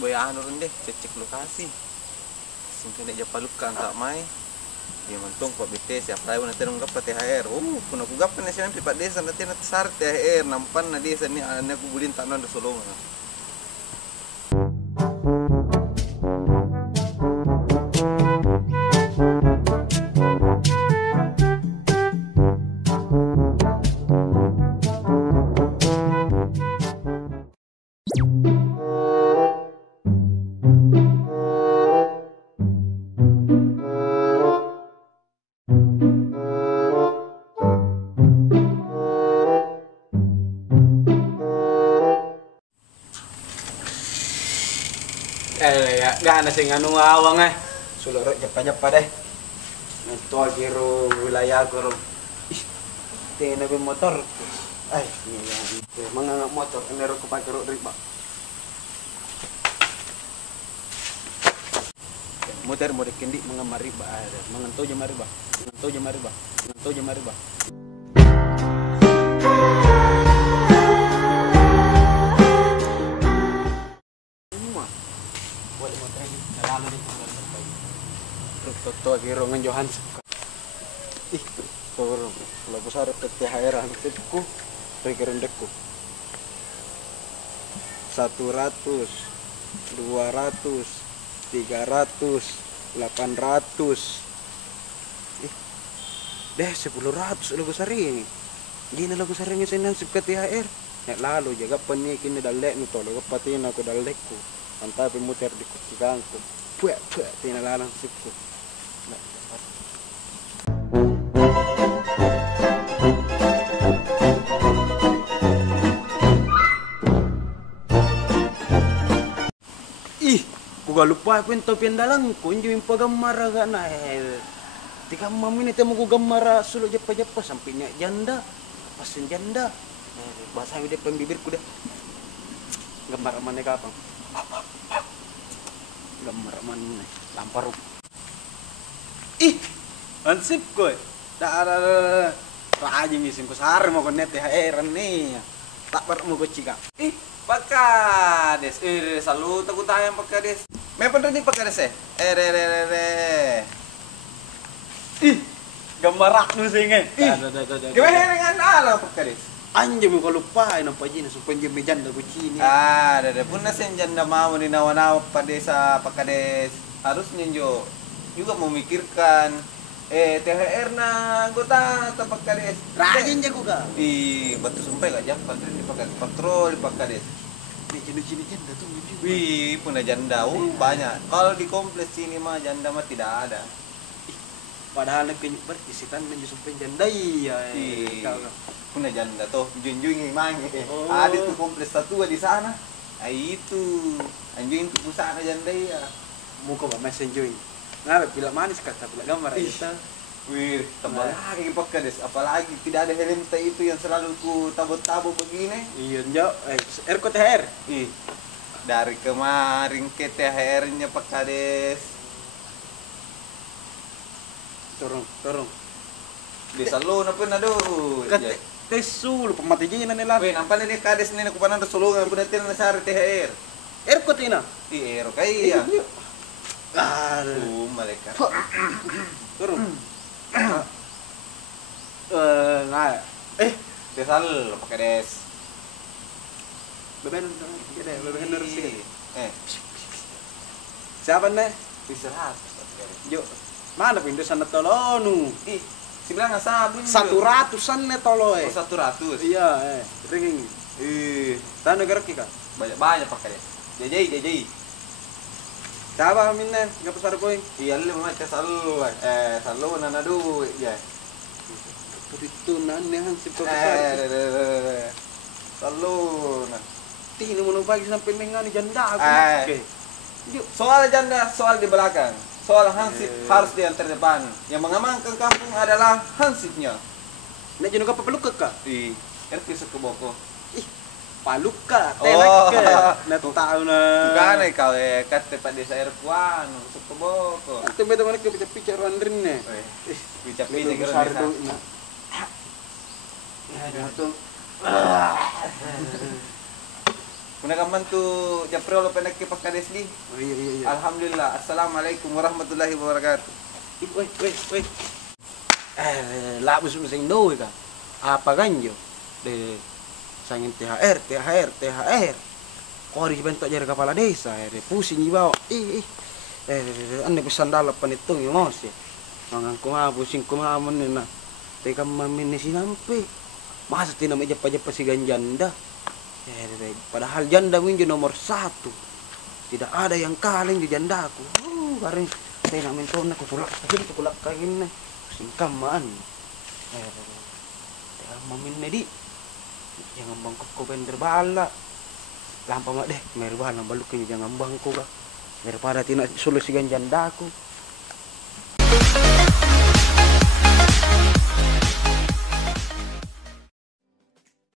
boy anu deh cek lokasi. Singkene aja palukan tak mai. Dia mentong Pak BT siapa tahu nanti nunggap THR. Kuna ku gap na siya pripat desa nanti sar THR nampan na desa ni ana ku bulin tanan do solong. Ya, gana sing anu awang Sulurut japa-japa deh. Nito kiro wilayah guru. Ih, tingin na motor. Ay, yan itu. Mga motor, enero ko pa kiro riba. Motor mo dikendi mga mariba. Mga toja mariba. Mga toja mariba. Mga toja mariba. Toto kiro ng Johannes. Ih, puro. Kalau besar THR hansipku, rekirendekku. 100, 200, 300, 800. Ih, deh 1000 lagu sari. Gini lagu sari saya hansip ke THR. Nek lalu jaga penikin ni dalek ni tolo kapatin aku dalekku. Antara pemuter di kukigangku. Puak tinalalang sipku. Ih, gua lupa aku ento pendalang ko injo impo gambar agak na 3 menit mo ko gambar sulo japa-japa sampai nya janda. Pasin janda. Bahasa ide pembibirku deh. Gambar mana kapang. Gambar mana lampar. Ih, ansip ko. Raja misin ko sar mo ko net THR nih. Tak bar mo ko ciga. Ih, Pakades. Salut aku tayang Pakades. Me pun ni Pakades Ih, gambar nu singe. Ih, gimana dengan ala Pakades? Anjir mo ko lupain ang pajina so panjim janda ko chini. Dada pun na sen janda mau ni nawa-nawa pa desa Pakades. Harusnya jo juga memikirkan THR na anggota Pakades. Rajin jago ka. Batu sumpah gak japan di Pakades patrol di Pakades. Nih cini janda tuh. Punya janda banyak. Kalau di kompleks sini mah janda mah tidak ada. Padahal nak berkisitan menjadi janda iya. Punya janda tuh junjungi mangi. Ada tuh kompleks satu di sana. Itu anjing tuh pusana janda iya. Muka ba messenger. Ngabe pila manis kata pila gambar itu. Wih, tambah lagi Pakades, apalagi tidak ada helm itu yang selalu ku tabut-tabut begini. Iya, Jo. Erko THR. Dari kemarin ke THR-nya Pakades. Turun. Di salon apa aduh. Tesul pematijinan nila. Weh, nampak ni Kades ni aku panan sulungan pun natin na sari THR. Erko tina. Ero kaya. Aduh, malaikat. Turun. Nah. Desal Pakades. Beben sih. Siapa nih? Istirahat. Yuk. Mana pintu sana tolonu? Si bilang sabun. 100-an nih tolo 100. Iya, ring. Tanah gerak ka? Banyak Pakades. Jajai. Siapa minna? Enggak pasar koin. Iya lu mah selalu selalu nana duit ya. Itu nane hansip ko Selalu nah. Tino mo pagi sampai mengani janda aku. Oke. Soal janda, soal di belakang. Soal hansip harus di antar depan. Yang mengamankan kampung adalah hansipnya. Nek jenuh ka papaluk ka? Erti sekeboko. Paluka, telek na tao na. Bukan ikaw kate pa di sa airkuan, sekeboko. Ito beto man ka picha rin ne. Picha garo na. Gunakan bantu japro lo pendek ke Pakades di. Oh, iya iya iya. Alhamdulillah. Assalamualaikum warahmatullahi wabarakatuh. Weh. Labus mesin do ka. Apa ganjo? De sangin THR. Kau di bentuk jadi kepala desa, pusing di bawah. Ane pesan dalam penitung ya mos ya. Mangang kumaha pusing kumaha menena. Teka mamin si nampe. Masa tina meja-jepa si ganjanda. Padahal janda winjo nomor 1. Tidak ada yang kaleng di jandaku. Bareng saya namin to na kukulak kain na. Singkaman. Teka mamin na di. Jangan bangkok ko bender bala. Lampa mak deh, mer bala baluk jangan bangko ka. Daripada tina solusi ganjandaku.